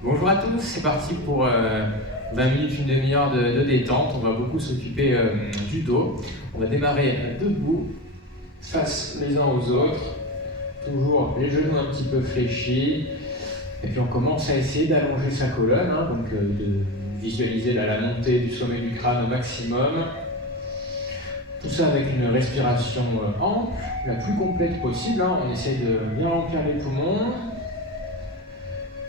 Bonjour à tous, c'est parti pour 20 minutes, une demi-heure de détente. On va beaucoup s'occuper du dos. On va démarrer debout, face les uns aux autres, toujours les genoux un petit peu fléchis. Et puis on commence à essayer d'allonger sa colonne, donc de visualiser la montée du sommet du crâne au maximum. Tout ça avec une respiration ample, la plus complète possible. On essaie de bien remplir les poumons.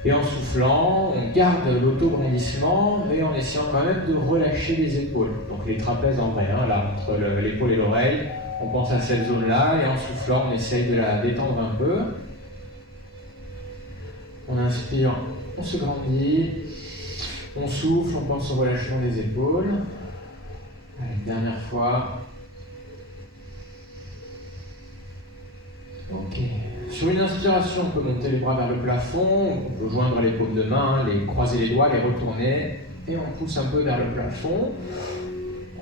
Et en soufflant, on garde l'autograndissement et en essayant quand même de relâcher les épaules. Donc les trapèzes en vrai, là, entre l'épaule et l'oreille, on pense à cette zone-là et en soufflant, on essaye de la détendre un peu. On inspire, on se grandit, on souffle, on pense au relâchement des épaules. Allez, dernière fois. Ok. Sur une inspiration, on peut monter les bras vers le plafond, on peut joindre les paumes de main, croiser les doigts, les retourner, et on pousse un peu vers le plafond.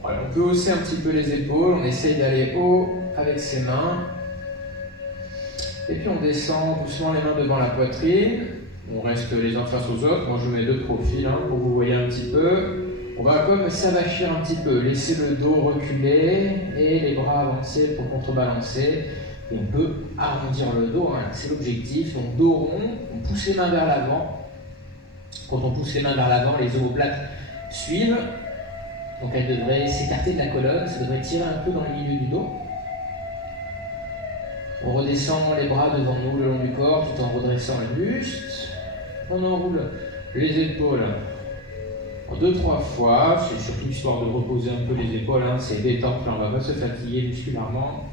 Voilà, on peut hausser un petit peu les épaules, on essaye d'aller haut avec ses mains. Et puis on descend doucement les mains devant la poitrine, on reste les uns face aux autres. Moi je mets deux profils pour que vous voyez un petit peu. On va comme s'avachir un petit peu, laisser le dos reculer et les bras avancer pour contrebalancer. Et on peut arrondir le dos, c'est l'objectif. Donc dos rond, on pousse les mains vers l'avant. Quand on pousse les mains vers l'avant, les omoplates suivent. Donc elles devraient s'écarter de la colonne, ça devrait tirer un peu dans le milieu du dos. On redescend les bras devant nous le long du corps tout en redressant le buste. On enroule les épaules en 2-3 fois. C'est surtout histoire de reposer un peu les épaules, c'est détente, là on ne va pas se fatiguer musculairement.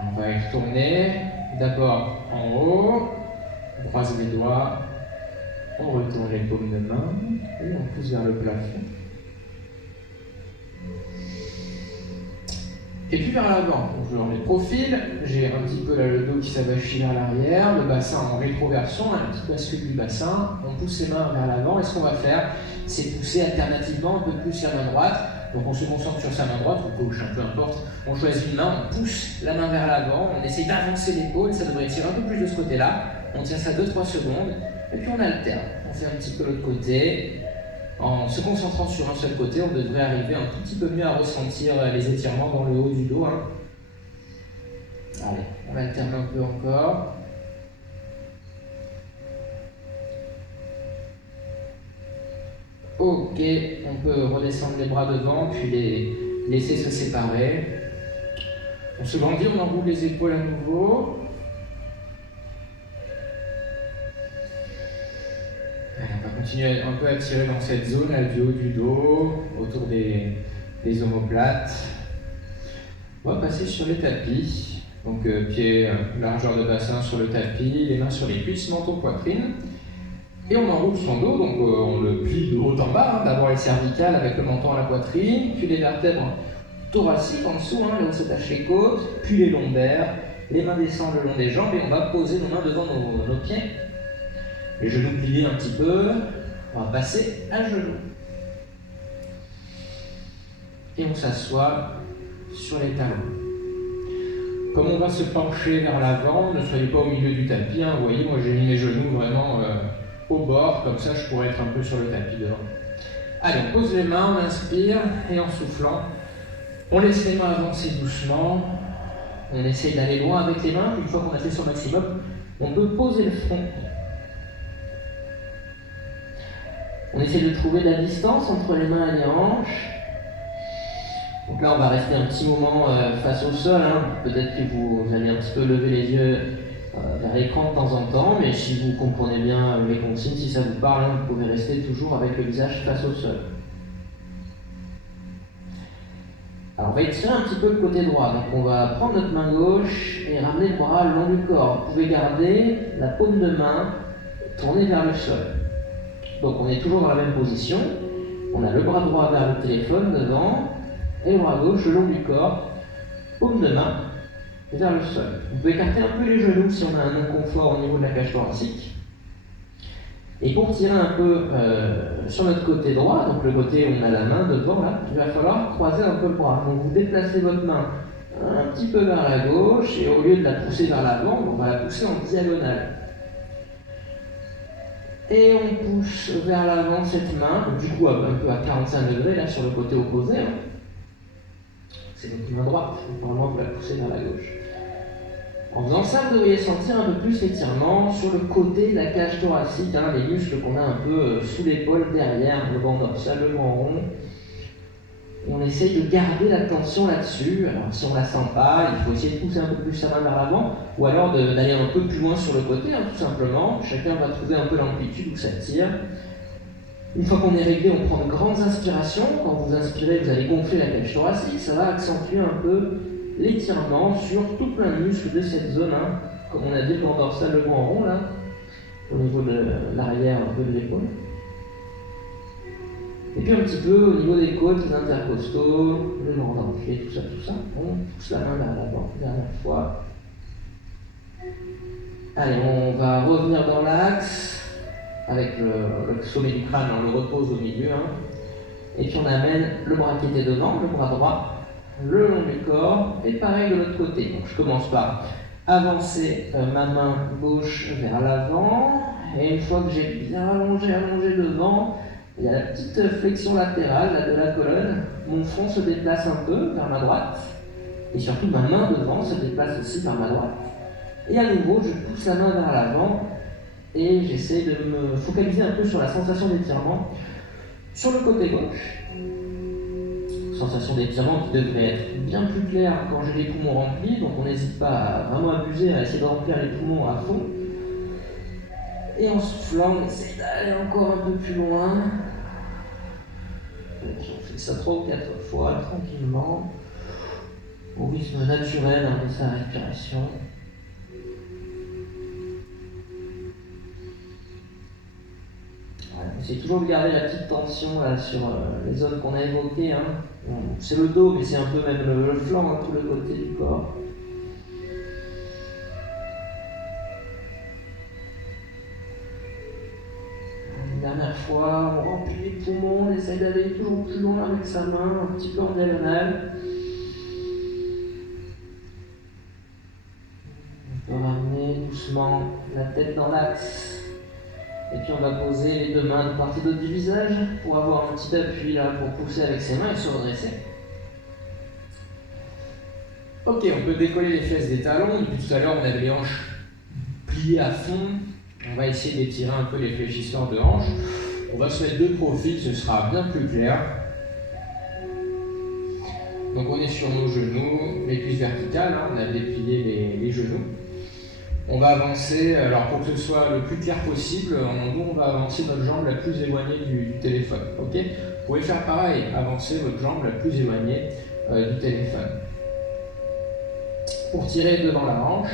On va y retourner, d'abord en haut, on croise les doigts, on retourne les paumes de main et on pousse vers le plafond. Et puis vers l'avant, donc je remets le profil, j'ai un petit peu là le dos qui s'avachit vers l'arrière, le bassin en rétroversion, un petit bascule du bassin, on pousse les mains vers l'avant et ce qu'on va faire, c'est pousser alternativement un peu plus la main droite. Donc on se concentre sur sa main droite, ou gauche, peu importe. On choisit une main, on pousse la main vers l'avant, on essaye d'avancer l'épaule, ça devrait tirer un peu plus de ce côté-là. On tient ça 2-3 secondes, et puis on alterne. On fait un petit peu l'autre côté. En se concentrant sur un seul côté, on devrait arriver un tout petit peu mieux à ressentir les étirements dans le haut du dos. Allez, on alterne un peu encore. Ok, on peut redescendre les bras devant, puis les laisser se séparer. On se grandit, on enroule les épaules à nouveau. Allez, on va continuer un peu à tirer dans cette zone, du haut du dos, autour des omoplates. On va passer sur le tapis. Donc pied, largeur de bassin sur le tapis, les mains sur les cuisses, menton, poitrine. Et on enroule son dos, donc on le plie de haut en bas, d'abord les cervicales avec le menton à la poitrine, puis les vertèbres thoraciques en dessous, là où s'attachent les côtes, puis les lombaires, les mains descendent le long des jambes et on va poser nos mains devant nos pieds. Les genoux pliés un petit peu, on va passer à genoux. Et on s'assoit sur les talons. Comme on va se pencher vers l'avant, ne soyez pas au milieu du tapis, vous voyez, moi j'ai mis mes genoux vraiment au bord, comme ça je pourrais être un peu sur le tapis devant. Allez, on pose les mains, on inspire, et en soufflant, on laisse les mains avancer doucement, on essaye d'aller loin avec les mains, une fois qu'on a fait son maximum, on peut poser le front. On essaie de trouver de la distance entre les mains et les hanches. Donc là, on va rester un petit moment face au sol. Peut-être que vous allez un petit peu lever les yeux vers l'écran de temps en temps, mais si vous comprenez bien les consignes, si ça vous parle, vous pouvez rester toujours avec le visage face au sol. Alors on va étirer un petit peu le côté droit. Donc on va prendre notre main gauche et ramener le bras le long du corps. Vous pouvez garder la paume de main tournée vers le sol. Donc on est toujours dans la même position. On a le bras droit vers le téléphone devant et le bras gauche le long du corps, paume de main vers le sol. Vous pouvez écarter un peu les genoux si on a un inconfort au niveau de la cage thoracique. Et pour tirer un peu sur notre côté droit, donc le côté où on a la main devant, là, il va falloir croiser un peu le bras. Donc vous déplacez votre main un petit peu vers la gauche et au lieu de la pousser vers l'avant, on va la pousser en diagonale. Et on pousse vers l'avant cette main, donc du coup un peu à 45 degrés, là sur le côté opposé. Hein. C'est votre main droite, normalement vous la poussez vers la gauche. En faisant ça, vous devriez sentir un peu plus l'étirement sur le côté de la cage thoracique, hein, les muscles qu'on a un peu sous l'épaule, derrière, le banc dorsal, le grand rond. Et on essaye de garder la tension là-dessus. Alors si on ne la sent pas, il faut essayer de pousser un peu plus sa main vers l'avant, ou alors d'aller un peu plus loin sur le côté, hein, tout simplement. Chacun va trouver un peu l'amplitude où ça tire. Une fois qu'on est réglé, on prend de grandes inspirations. Quand vous inspirez, vous allez gonfler la cage thoracique. Ça va accentuer un peu l'étirement sur tout plein de muscles de cette zone, hein, comme on a dit, le grand dorsal, le grand rond, là, au niveau de l'arrière un peu de l'épaule. Et puis un petit peu au niveau des côtes, les intercostaux, le grand dentier, tout ça. On pousse la main vers l'avant, dernière fois. Allez, on va revenir dans l'axe, avec le sommet du crâne, on le repose au milieu. Hein. Et puis on amène le bras qui était devant, le bras droit, le long du corps, et pareil de l'autre côté. Donc je commence par avancer ma main gauche vers l'avant, et une fois que j'ai bien allongé devant, il y a la petite flexion latérale là, de la colonne, mon front se déplace un peu vers ma droite, et surtout ma main devant se déplace aussi vers ma droite. Et à nouveau, je pousse la main vers l'avant, et j'essaie de me focaliser un peu sur la sensation d'étirement sur le côté gauche. Sensation d'étirement qui devrait être bien plus claire quand j'ai les poumons remplis, donc on n'hésite pas à vraiment abuser, à essayer de remplir les poumons à fond. Et en soufflant, on essaie d'aller encore un peu plus loin. Et puis on fait ça 3 ou 4 fois, tranquillement, au rythme naturel hein, de sa respiration. Essayez toujours de garder la petite tension là, sur les zones qu'on a évoquées. Hein. C'est le dos, mais c'est un peu même le flanc, hein, tout le côté du corps. Une dernière fois, on remplit les poumons, on essaye d'aller toujours plus loin avec sa main, un petit peu en diagonale. On peut ramener doucement la tête dans l'axe. Et puis on va poser les deux mains de part et d'autre du visage pour avoir un petit appui là pour pousser avec ses mains et se redresser. Ok, on peut décoller les fesses des talons. Depuis tout à l'heure, on avait les hanches pliées à fond. On va essayer d'étirer un peu les fléchisseurs de hanches. On va se mettre de profil, ce sera bien plus clair. Donc on est sur nos genoux, les cuisses verticales, hein, on a déplié les genoux. On va avancer, alors pour que ce soit le plus clair possible, nous on va avancer notre jambe la plus éloignée du téléphone. Okay, vous pouvez faire pareil, avancer votre jambe la plus éloignée du téléphone. Pour tirer devant la hanche,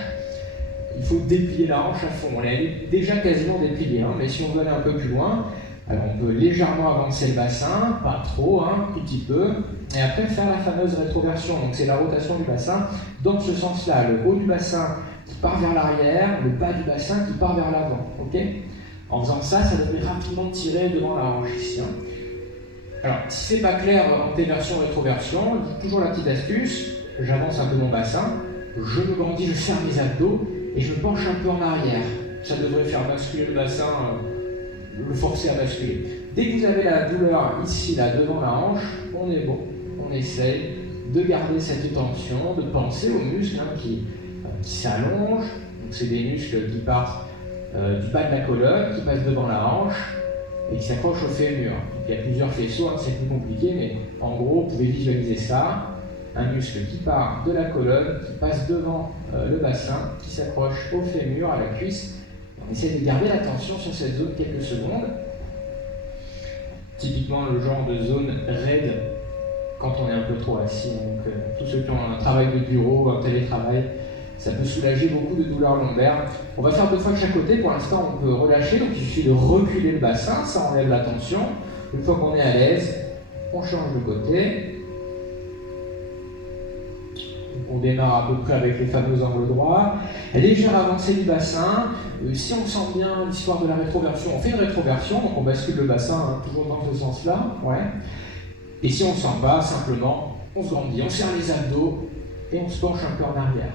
il faut déplier la hanche à fond. Elle est déjà quasiment dépliée, hein, mais si on veut aller un peu plus loin, alors on peut légèrement avancer le bassin, pas trop, hein, tout petit peu, et après faire la fameuse rétroversion. Donc c'est la rotation du bassin dans ce sens-là, le haut du bassin qui part vers l'arrière, le bas du bassin qui part vers l'avant. Okay, en faisant ça, ça devrait rapidement tirer devant la hanche ici. Hein. Alors, si c'est pas clair en T-version, rétroversion, toujours la petite astuce, j'avance un peu mon bassin, je me grandis, je ferme les abdos et je me penche un peu en arrière. Ça devrait faire basculer le bassin, le forcer à basculer. Dès que vous avez la douleur ici, là, devant la hanche, on est bon. On essaye de garder cette tension, de penser aux muscles hein, qui s'allongent. C'est des muscles qui partent du bas de la colonne, qui passent devant la hanche et qui s'accrochent au fémur. Donc, il y a plusieurs faisceaux, hein, c'est plus compliqué, mais en gros, vous pouvez visualiser ça. Un muscle qui part de la colonne, qui passe devant le bassin, qui s'accroche au fémur, à la cuisse. On essaie de garder la tension sur cette zone quelques secondes. Typiquement le genre de zone raide quand on est un peu trop assis. Donc tous ceux qui ont un travail de bureau, un télétravail, ça peut soulager beaucoup de douleurs lombaires. On va faire 2 fois de chaque côté. Pour l'instant, on peut relâcher. Donc il suffit de reculer le bassin, ça enlève la tension. Une fois qu'on est à l'aise, on change de côté. On démarre à peu près avec les fameux angles droits. Légère avancée du bassin. Si on sent bien l'histoire de la rétroversion, on fait une rétroversion, donc on bascule le bassin hein, toujours dans ce sens-là. Ouais. Et si on ne sent pas, simplement, on se grandit, on serre les abdos et on se penche un peu en arrière.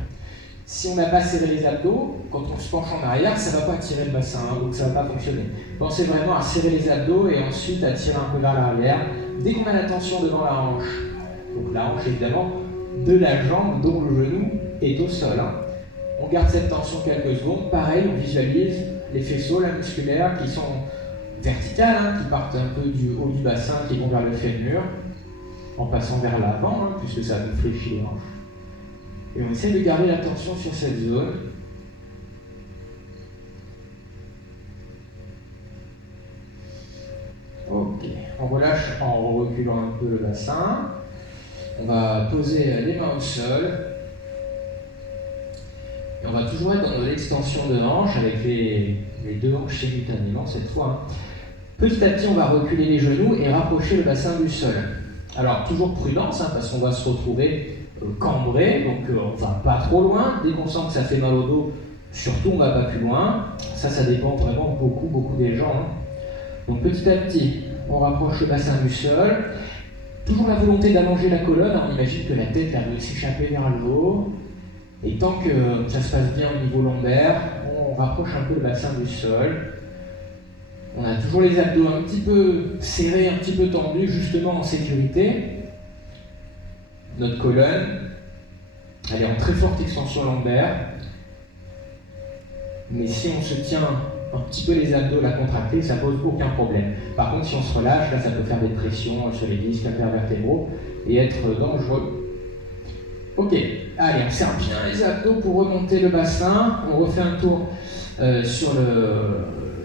Si on n'a pas serré les abdos, quand on se penche en arrière, ça ne va pas tirer le bassin, hein, donc ça ne va pas fonctionner. Pensez vraiment à serrer les abdos et ensuite à tirer un peu vers l'arrière. Dès qu'on a la tension devant la hanche, donc la hanche évidemment, de la jambe dont le genou est au sol. Hein. On garde cette tension quelques secondes. Pareil, on visualise les faisceaux là, musculaires qui sont verticales, hein, qui partent un peu du haut du bassin, qui vont vers le fémur, en passant vers l'avant, hein, puisque ça nous fléchit les hanches. Et on essaie de garder la tension sur cette zone. Ok, on relâche en reculant un peu le bassin. On va poser les mains au sol. Et on va toujours être dans l'extension de hanche avec les deux hanches simultanément cette fois. Petit à petit, on va reculer les genoux et rapprocher le bassin du sol. Alors, toujours prudence, hein, parce qu'on va se retrouver cambré, donc on va pas trop loin. Dès qu'on sent que ça fait mal au dos, surtout on va pas plus loin. Ça dépend vraiment beaucoup des gens. Hein. Donc petit à petit, on rapproche le bassin du sol. Toujours la volonté d'allonger la colonne. On imagine que la tête elle veut s'échapper vers le haut. Et tant que ça se passe bien au niveau lombaire, on rapproche un peu le bassin du sol. On a toujours les abdos un petit peu serrés, un petit peu tendus, justement en sécurité. Notre colonne, elle est en très forte extension lombaire. Mais si on se tient un petit peu les abdos, la contracter, ça pose aucun problème. Par contre, si on se relâche, là, ça peut faire des pressions sur les disques intervertébraux et être dangereux. Ok, allez, on serre bien les abdos pour remonter le bassin. On refait un tour sur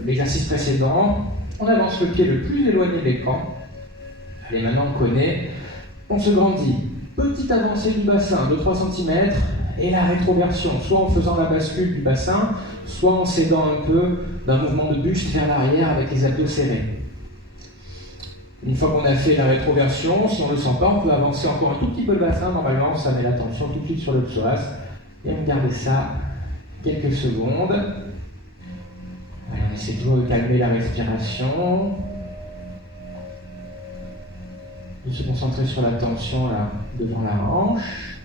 l'exercice précédent. On avance le pied le plus éloigné de l'écran. Allez, maintenant on connaît. On se grandit. Petite avancée du bassin de 3 cm et la rétroversion, soit en faisant la bascule du bassin, soit en s'aidant un peu d'un mouvement de buste vers l'arrière avec les abdos serrés. Une fois qu'on a fait la rétroversion, si on ne le sent pas, on peut avancer encore un tout petit peu le bassin. Normalement, ça met la tension tout de suite sur le psoas. Et on garde ça quelques secondes. Allez, on essaie toujours de calmer la respiration. De se concentrer sur la tension là, devant la hanche.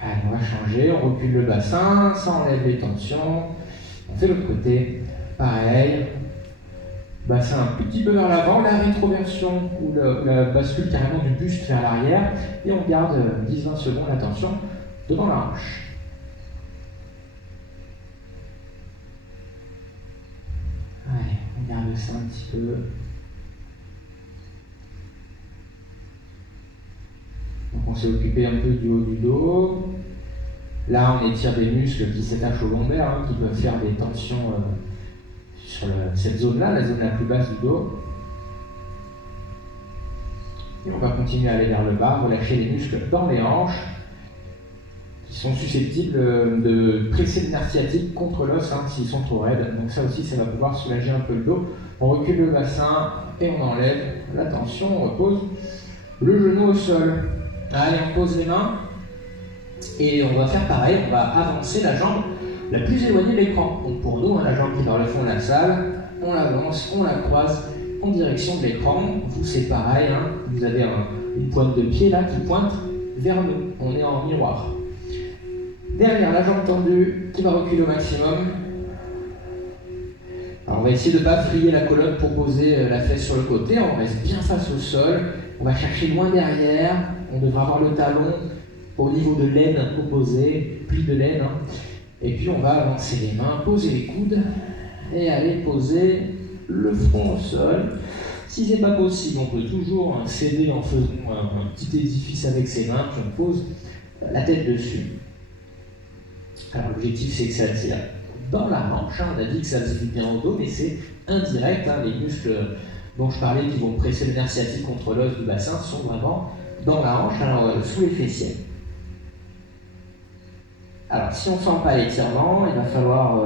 Allez, on va changer, on recule le bassin, ça enlève les tensions. On fait l'autre côté, pareil. Bassin un petit peu vers l'avant, la rétroversion ou la bascule carrément du buste vers l'arrière. Et on garde 10-20 secondes la tension devant la hanche. Allez, on garde ça un petit peu. Donc on s'est occupé un peu du haut du dos. Là, on étire des muscles qui s'attachent au lombaire, hein, qui peuvent faire des tensions sur cette zone-là, la zone la plus basse du dos. Et on va continuer à aller vers le bas, relâcher les muscles dans les hanches, qui sont susceptibles de presser le nerf sciatique contre l'os hein, s'ils sont trop raides. Donc ça aussi, ça va pouvoir soulager un peu le dos. On recule le bassin et on enlève la tension, on repose le genou au sol. Allez, on pose les mains et on va faire pareil, on va avancer la jambe la plus éloignée de l'écran. Donc pour nous, la jambe qui est vers le fond de la salle, on l'avance, on la croise en direction de l'écran. Vous, c'est pareil, hein, vous avez une pointe de pied là qui pointe vers nous. On est en miroir. Derrière, la jambe tendue qui va reculer au maximum. Alors, on va essayer de ne pas plier la colonne pour poser la fesse sur le côté. On reste bien face au sol. On va chercher loin derrière. On devra avoir le talon au niveau de l'aine opposée, pli de l'aine. Hein. Et puis on va avancer les mains, poser les coudes et aller poser le front au sol. Si ce n'est pas possible, on peut toujours s'aider en faisant un petit édifice avec ses mains, puis on pose la tête dessus. Alors l'objectif c'est que ça tire dans la hanche, hein. On a dit que ça faisait du bien au dos, mais c'est indirect, hein. Les muscles dont je parlais qui vont presser le nerf sciatique contre l'os du bassin sont vraiment dans la hanche, alors sous les fessiers. Alors si on ne sent pas l'étirement, il va falloir,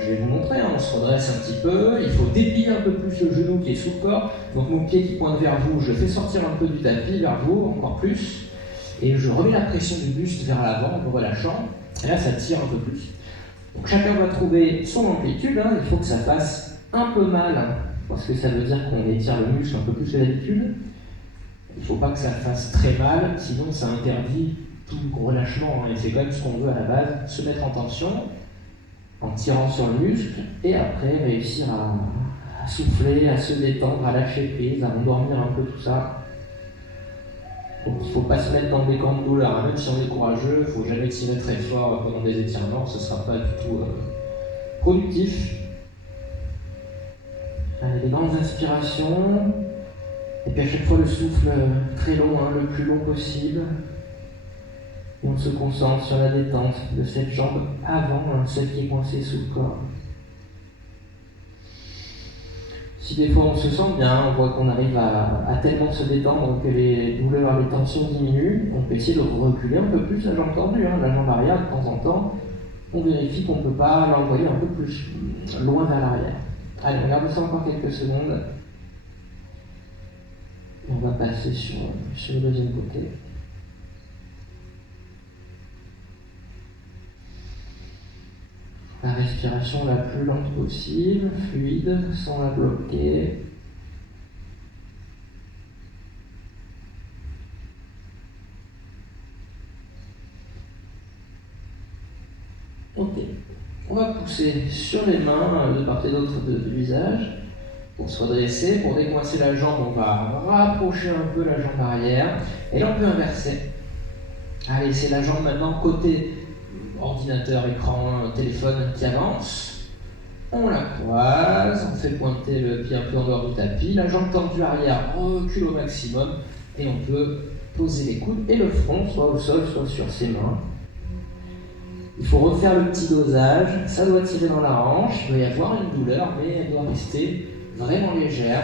je vais vous montrer, hein, on se redresse un petit peu, il faut déplier un peu plus le genou qui est sous le corps, donc mon pied qui pointe vers vous, je fais sortir un peu du tapis vers vous, encore plus, et je remets la pression du buste vers l'avant en me relâchant, et là ça tire un peu plus. Donc chacun va trouver son amplitude, hein, il faut que ça fasse un peu mal, hein, parce que ça veut dire qu'on étire le muscle un peu plus que d'habitude. Il ne faut pas que ça fasse très mal, sinon ça interdit tout relâchement. Et c'est quand même ce qu'on veut à la base, se mettre en tension, en tirant sur le muscle, et après réussir à souffler, à se détendre, à lâcher prise, à endormir un peu tout ça. Donc il ne faut pas se mettre dans des camps de douleur, hein. Même si on est courageux, il ne faut jamais tirer très fort pendant des étirements, ce ne sera pas du tout productif. Allez, des grandes inspirations, et puis à chaque fois le souffle très long, hein, le plus long possible. Et on se concentre sur la détente de cette jambe avant, hein, celle qui est coincée sous le corps. Si des fois on se sent bien, on voit qu'on arrive à tellement se détendre que les douleurs, les tensions diminuent, on peut essayer de reculer un peu plus la jambe tendue, hein, la jambe arrière de temps en temps. On vérifie qu'on ne peut pas l'envoyer un peu plus loin vers l'arrière. Allez, on regarde ça encore quelques secondes. Et on va passer sur le deuxième côté. La respiration la plus lente possible, fluide, sans la bloquer. Ok. On va pousser sur les mains de part et d'autre du visage pour se redresser. Pour décoincer la jambe, on va rapprocher un peu la jambe arrière. Et là, on peut inverser. Allez, c'est la jambe maintenant côté ordinateur, écran, téléphone qui avance. On la croise, on fait pointer le pied un peu en dehors du tapis. La jambe tendue arrière recule au maximum. Et on peut poser les coudes et le front, soit au sol, soit sur ses mains. Il faut refaire le petit dosage, ça doit tirer dans la hanche, il doit y avoir une douleur, mais elle doit rester vraiment légère.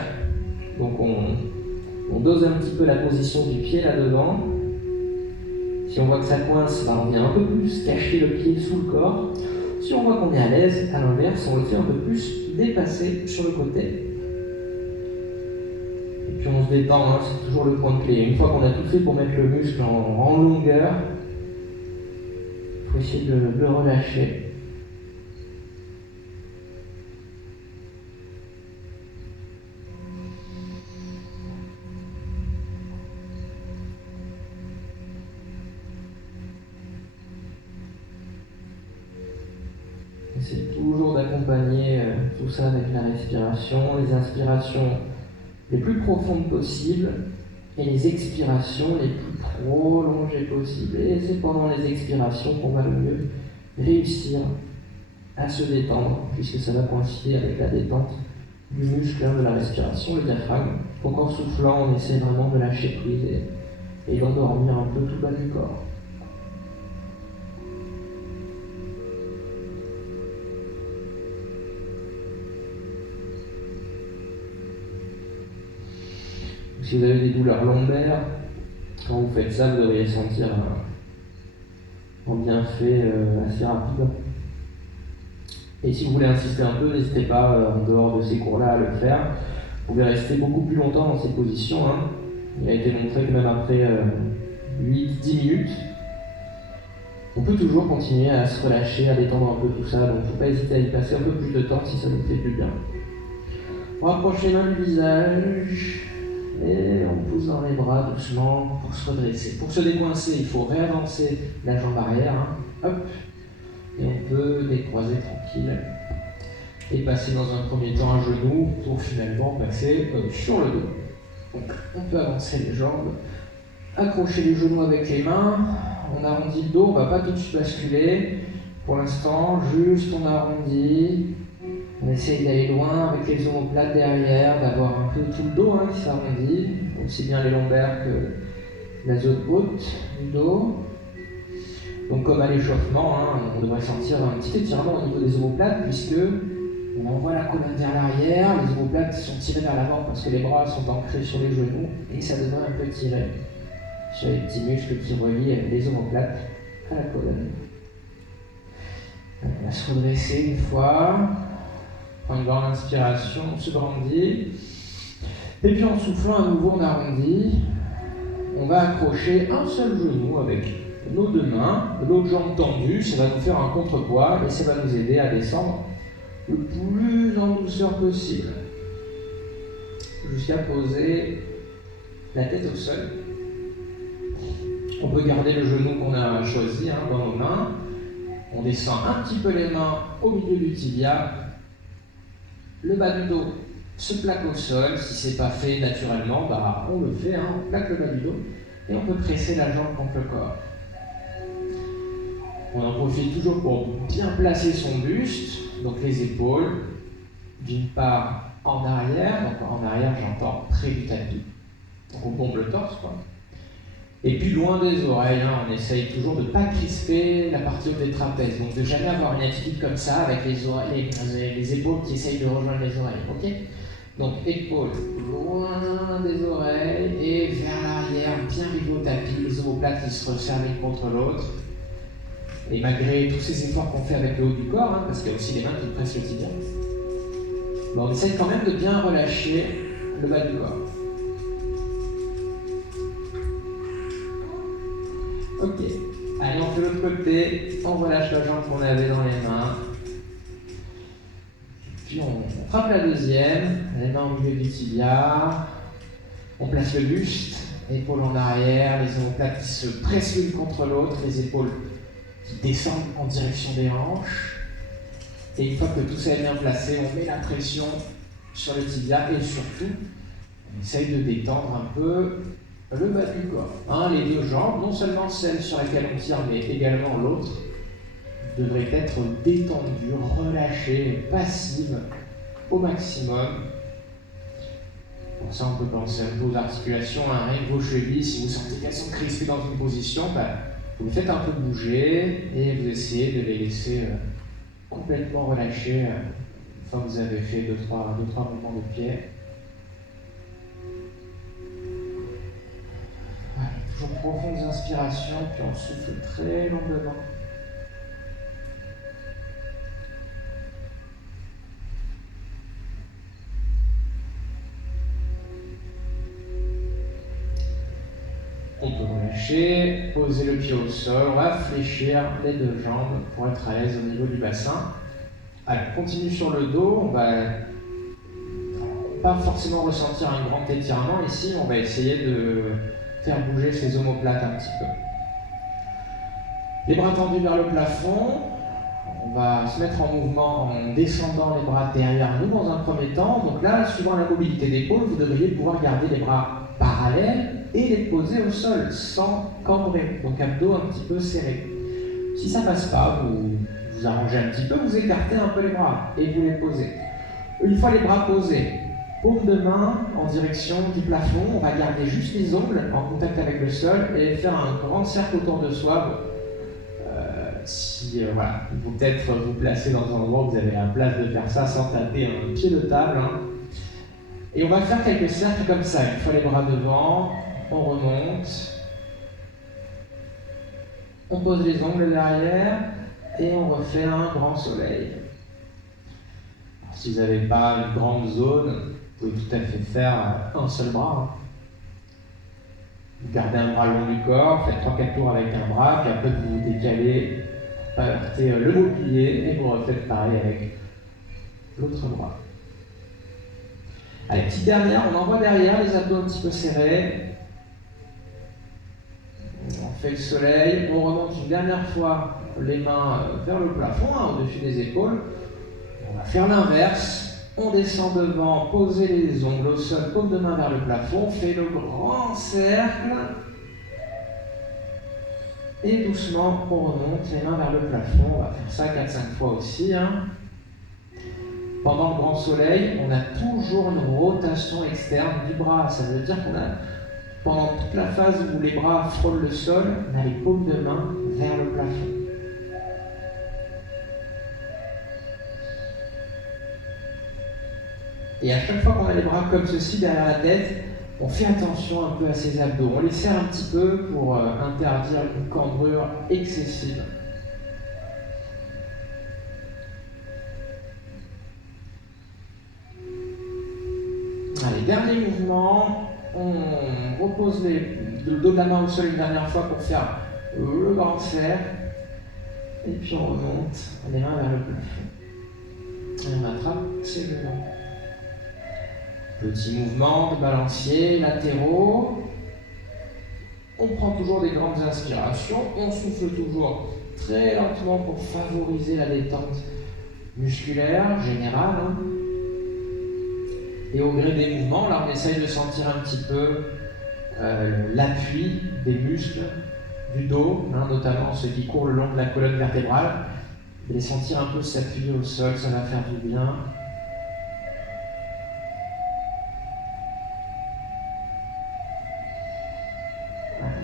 Donc on dose un petit peu la position du pied là devant. Si on voit que ça coince, on vient un peu plus cacher le pied sous le corps. Si on voit qu'on est à l'aise, à l'inverse, on le fait un peu plus dépasser sur le côté. Et puis on se détend, hein, c'est toujours le point clé. Une fois qu'on a tout fait pour mettre le muscle en longueur, il faut essayer de le relâcher. C'est toujours d'accompagner tout ça avec la respiration, les inspirations les plus profondes possibles et les expirations les plus prolongées possibles. Et c'est pendant les expirations qu'on va le mieux réussir à se détendre, puisque ça va coïncider avec la détente du muscle de la respiration, le diaphragme. Donc en soufflant, on essaie vraiment de lâcher prise et d'endormir un peu tout le bas du corps. Si vous avez des douleurs lombaires, quand vous faites ça, vous devriez sentir un bienfait assez rapide. Et si vous voulez insister un peu, n'hésitez pas, en dehors de ces cours-là, à le faire. Vous pouvez rester beaucoup plus longtemps dans ces positions. Hein. Il a été montré que même après 8-10 minutes, on peut toujours continuer à se relâcher, à détendre un peu tout ça. Donc il ne faut pas hésiter à y passer un peu plus de temps si ça vous fait du bien. On rapproche les mains du visage. Et on pousse dans les bras doucement pour se redresser. Pour se décoincer, il faut réavancer la jambe arrière. Hein. Hop. Et on peut décroiser tranquille. Et passer dans un premier temps à genoux pour finalement passer sur le dos. Donc on peut avancer les jambes, accrocher les genoux avec les mains. On arrondit le dos, on ne va pas tout de suite basculer. Pour l'instant, juste on arrondit. On essaye d'aller loin avec les omoplates derrière, d'avoir un peu tout le dos hein, qui s'arrondit, aussi bien les lombaires que la zone haute du dos. Donc comme à l'échauffement, hein, on devrait sentir un petit étirement au niveau des omoplates puisque on envoie la colonne vers l'arrière, les omoplates sont tirées vers l'avant parce que les bras sont ancrés sur les genoux et ça devrait un peu tirer sur les petits muscles qui relient les omoplates à la colonne. On va se redresser une fois. On prend une grande inspiration, on se grandit. Et puis en soufflant à nouveau, on arrondit. On va accrocher un seul genou avec nos deux mains, l'autre jambe tendue. Ça va nous faire un contrepoids et ça va nous aider à descendre le plus en douceur possible. Jusqu'à poser la tête au sol. On peut garder le genou qu'on a choisi dans nos mains. On descend un petit peu les mains au milieu du tibia. Le bas du dos se plaque au sol. Si ce n'est pas fait naturellement, on le fait, on plaque le bas du dos. Et on peut presser la jambe contre le corps. On en profite toujours pour bien placer son buste, donc les épaules, d'une part en arrière, donc en arrière j'entends près du tapis, donc on pompe le torse quoi. Et puis loin des oreilles, on essaye toujours de ne pas crisper la partie haute des trapèzes, donc de jamais avoir une attitude comme ça avec les épaules qui essayent de rejoindre les oreilles, ok? Donc épaules loin des oreilles et vers l'arrière, bien rivés au tapis, les omoplates qui se resserrent l'une contre l'autre. Et malgré tous ces efforts qu'on fait avec le haut du corps, parce qu'il y a aussi les mains qui pressent le tibia, on essaie quand même de bien relâcher le bas du corps. Ok, allez on fait l'autre côté, on relâche la jambe qu'on avait dans les mains. Puis on frappe la deuxième, les mains au milieu du tibia, on place le buste, épaules en arrière, les omoplates qui se pressent l'une contre l'autre, les épaules qui descendent en direction des hanches. Et une fois que tout ça est bien placé, on met la pression sur le tibia et surtout, on essaye de détendre un peu le bas du corps. Les deux jambes, non seulement celle sur laquelle on tire, mais également l'autre, devraient être détendues, relâchées, passives au maximum. Pour ça, on peut penser un peu aux articulations, rien que vos chevilles, si vous sentez qu'elles sont crispées dans une position, vous les faites un peu bouger et vous essayez de les laisser complètement relâcher une fois que vous avez fait 2-3 mouvements de pied. Voilà, toujours profondes inspirations, puis on souffle très longuement. On peut relâcher, poser le pied au sol, on va fléchir les deux jambes pour être à l'aise au niveau du bassin. Allez, on continue sur le dos, on va pas forcément ressentir un grand étirement ici, on va essayer de faire bouger ces omoplates un petit peu. Les bras tendus vers le plafond, on va se mettre en mouvement en descendant les bras derrière nous dans un premier temps. Donc là, suivant la mobilité d'épaule, vous devriez pouvoir garder les bras parallèles et les poser au sol sans cambrer, donc abdos un petit peu serrés. Si ça ne passe pas, vous arrangez un petit peu, vous écartez un peu les bras et vous les posez. Une fois les bras posés, paume de main en direction du plafond, on va garder juste les ongles en contact avec le sol et faire un grand cercle autour de soi. Voilà, il faut peut-être vous placer dans un endroit où vous avez la place de faire ça sans taper un pied de table. Et on va faire quelques cercles comme ça. Une fois les bras devant, on remonte, on pose les ongles derrière et on refait un grand soleil. Alors, si vous n'avez pas une grande zone, vous pouvez tout à fait faire un seul bras. Vous gardez un bras le long du corps, faites 3-4 tours avec un bras, puis après vous vous décalez, partez le mobilier et vous refaites pareil avec l'autre bras. Allez, petite dernière, on envoie derrière, les abdos un petit peu serrés. On fait le soleil, on remonte une dernière fois les mains vers le plafond, au-dessus des épaules. On va faire l'inverse, on descend devant, posez les ongles au sol, paume de main vers le plafond, on fait le grand cercle. Et doucement, on remonte les mains vers le plafond, on va faire ça 4-5 fois aussi. Pendant le grand soleil, on a toujours une rotation externe du bras. Ça veut dire qu'on a, pendant toute la phase où les bras frôlent le sol, on a les paumes de main vers le plafond. Et à chaque fois qu'on a les bras comme ceci derrière la tête, on fait attention un peu à ses abdos. On les serre un petit peu pour interdire une cambrure excessive. Allez, dernier mouvement, on repose le dos de la main au sol une dernière fois pour faire le grand cercle. Et puis on remonte les mains vers le plafond. Et on attrape ses genoux. Petits mouvements de balancier, latéraux. On prend toujours des grandes inspirations et on souffle toujours très lentement pour favoriser la détente musculaire générale. Et au gré des mouvements, là on essaye de sentir un petit peu l'appui des muscles du dos, notamment ceux qui courent le long de la colonne vertébrale. Et les sentir un peu s'appuyer au sol, ça va faire du bien.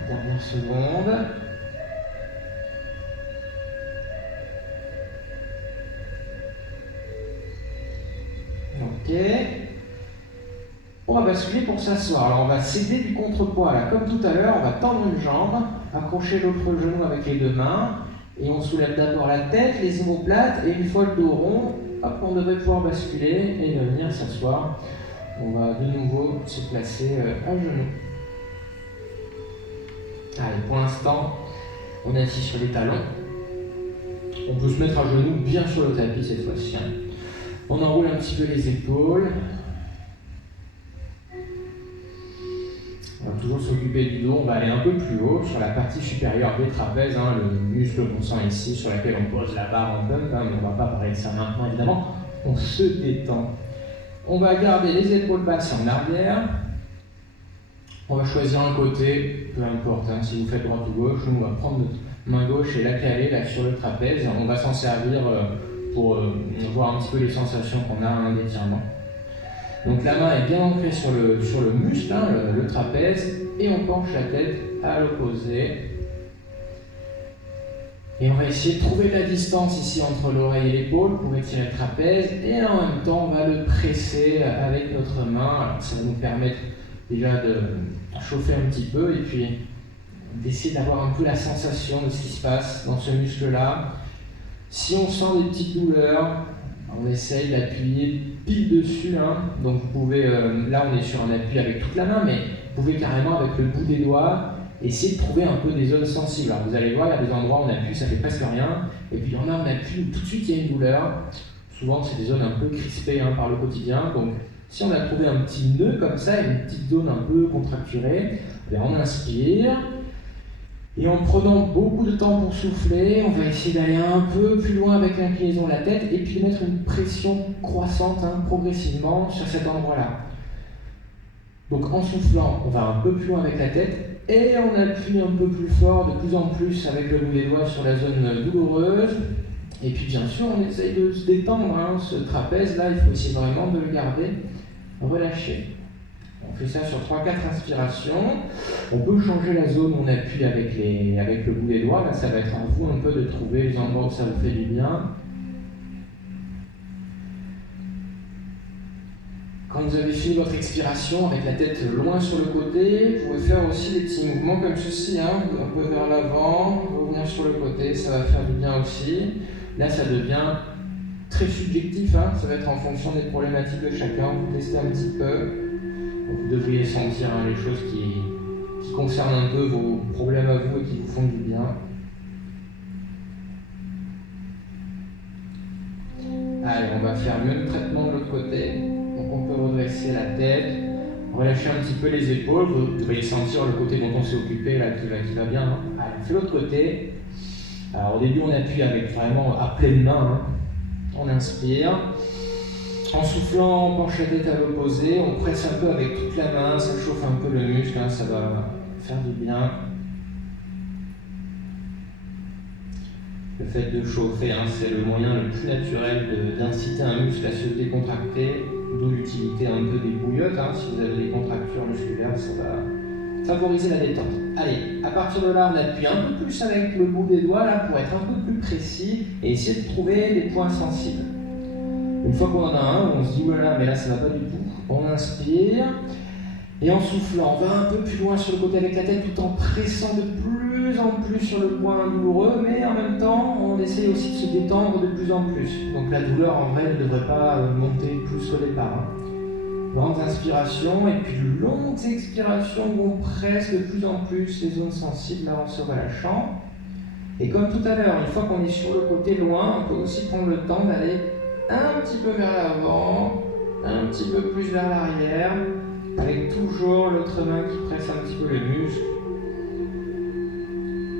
Dernière seconde. Ok. On va basculer pour s'asseoir. Alors on va s'aider du contrepoids là. Comme tout à l'heure, on va tendre une jambe, accrocher l'autre genou avec les deux mains, et on soulève d'abord la tête, les omoplates, et une fois le dos rond, hop, on devrait pouvoir basculer et venir s'asseoir. On va de nouveau se placer à genoux. Allez, pour l'instant, on est assis sur les talons. On peut se mettre à genoux bien sur le tapis cette fois-ci. On enroule un petit peu les épaules. On va toujours s'occuper du dos. On va aller un peu plus haut sur la partie supérieure des trapèzes, le muscle qu'on sent ici, sur lequel on pose la barre en pump, mais on ne va pas parler de ça maintenant évidemment. On se détend. On va garder les épaules basses en arrière. On va choisir un côté, peu importe, si vous faites droite ou gauche. Nous, on va prendre notre main gauche et la caler là, sur le trapèze. On va s'en servir pour voir un petit peu les sensations qu'on a à un étirement. Donc la main est bien ancrée sur le muscle, le trapèze, et on penche la tête à l'opposé. Et on va essayer de trouver la distance ici entre l'oreille et l'épaule pour étirer le trapèze, et en même temps on va le presser avec notre main. Alors, ça va nous permettre déjà de chauffer un petit peu et puis d'essayer d'avoir un peu la sensation de ce qui se passe dans ce muscle-là. Si on sent des petites douleurs, on essaye d'appuyer pile dessus. Donc vous pouvez, là on est sur un appui avec toute la main, mais vous pouvez carrément avec le bout des doigts essayer de trouver un peu des zones sensibles. Alors vous allez voir, il y a des endroits où on appuie, ça fait presque rien, et puis il y en a où on appuie où tout de suite il y a une douleur. Souvent c'est des zones un peu crispées par le quotidien. Donc si on a trouvé un petit nœud comme ça, une petite zone un peu contracturée, on inspire. Et en prenant beaucoup de temps pour souffler, on va essayer d'aller un peu plus loin avec l'inclinaison de la tête et puis de mettre une pression croissante progressivement sur cet endroit-là. Donc en soufflant, on va un peu plus loin avec la tête et on appuie un peu plus fort, de plus en plus avec le bout des doigts sur la zone douloureuse. Et puis bien sûr, on essaye de se détendre. Ce trapèze-là, il faut essayer vraiment de le garder relâché. On fait ça sur 3-4 inspirations. On peut changer la zone où on appuie avec le bout des doigts. Là, ça va être à vous un peu de trouver les endroits où ça vous fait du bien. Quand vous avez fini votre expiration, avec la tête loin sur le côté, vous pouvez faire aussi des petits mouvements comme ceci, un peu vers l'avant, revenir sur le côté, ça va faire du bien aussi. Là, ça devient très subjectif, ça va être en fonction des problématiques de chacun. Vous testez un petit peu. Vous devriez sentir les choses qui concernent un peu vos problèmes à vous et qui vous font du bien. Allez, on va faire le même traitement de l'autre côté. Donc on peut redresser la tête, relâcher un petit peu les épaules. Vous devriez sentir le côté dont on s'est occupé là qui va bien. Allez, on fait l'autre côté. Alors au début on appuie avec vraiment à pleine main. On inspire. En soufflant, on penche la tête à l'opposé, on presse un peu avec toute la main, ça chauffe un peu le muscle, ça va faire du bien. Le fait de chauffer, c'est le moyen le plus naturel d'inciter un muscle à se décontracter, d'où l'utilité un peu des bouillottes. Si vous avez des contractures musculaires, ça va favoriser la détente. Allez, à partir de là, on appuie un peu plus avec le bout des doigts là, pour être un peu plus précis et essayer de trouver des points sensibles. Une fois qu'on en a un, on se dit voilà, mais là ça va pas du tout. On inspire et en soufflant, on va un peu plus loin sur le côté avec la tête tout en pressant de plus en plus sur le point douloureux, mais en même temps, on essaye aussi de se détendre de plus en plus. Donc la douleur en vrai ne devrait pas monter plus au départ. Grandes inspirations et puis longues expirations où on presse de plus en plus les zones sensibles là en se relâchant. Et comme tout à l'heure, une fois qu'on est sur le côté loin, on peut aussi prendre le temps d'aller un petit peu vers l'avant, un petit peu plus vers l'arrière, avec toujours l'autre main qui presse un petit peu le muscle.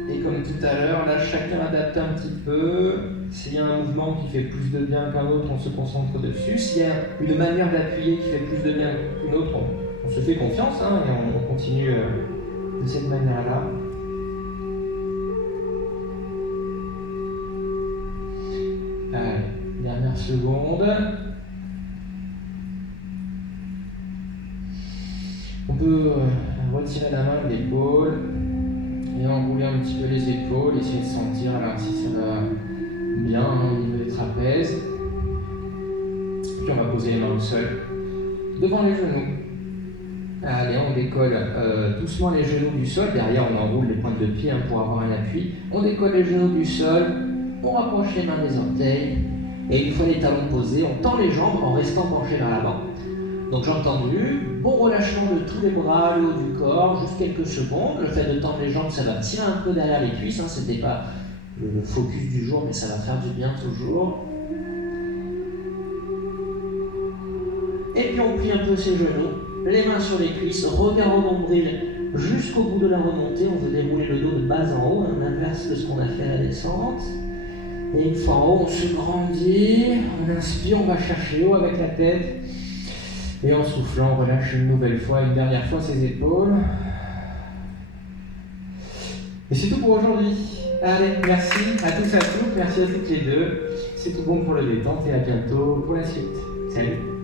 Et comme tout à l'heure, là chacun adapte un petit peu. S'il y a un mouvement qui fait plus de bien qu'un autre, on se concentre dessus. S'il y a une manière d'appuyer qui fait plus de bien qu'une autre, on se fait confiance hein, et on continue de cette manière-là. Allez, dernière seconde. On peut retirer la main de l'épaule et enrouler un petit peu les épaules, essayer de sentir alors si ça va bien au niveau des trapèzes. Puis on va poser les mains au sol, devant les genoux. Allez, on décolle doucement les genoux du sol. Derrière, on enroule les pointes de pied hein, pour avoir un appui. On décolle les genoux du sol, on rapproche les mains des orteils. Et une fois les talons posés, on tend les jambes en restant penché vers l'avant. Donc j'ai entendu, bon relâchement de tous les bras, le haut du corps, juste quelques secondes. Le fait de tendre les jambes, ça va tirer un peu derrière les cuisses. Hein, c'était pas le focus du jour, mais ça va faire du bien toujours. Et puis on plie un peu ses genoux, les mains sur les cuisses, regard au nombril jusqu'au bout de la remontée. On veut dérouler le dos de bas en haut, l'inverse de ce qu'on a fait à la descente. Et une fois en haut, on se grandit, on inspire, on va chercher haut avec la tête. Et en soufflant, on relâche une nouvelle fois, une dernière fois ses épaules. Et c'est tout pour aujourd'hui. Allez, merci à tous et à toutes, merci à toutes les deux. C'est tout bon pour le détente et à bientôt pour la suite. Salut!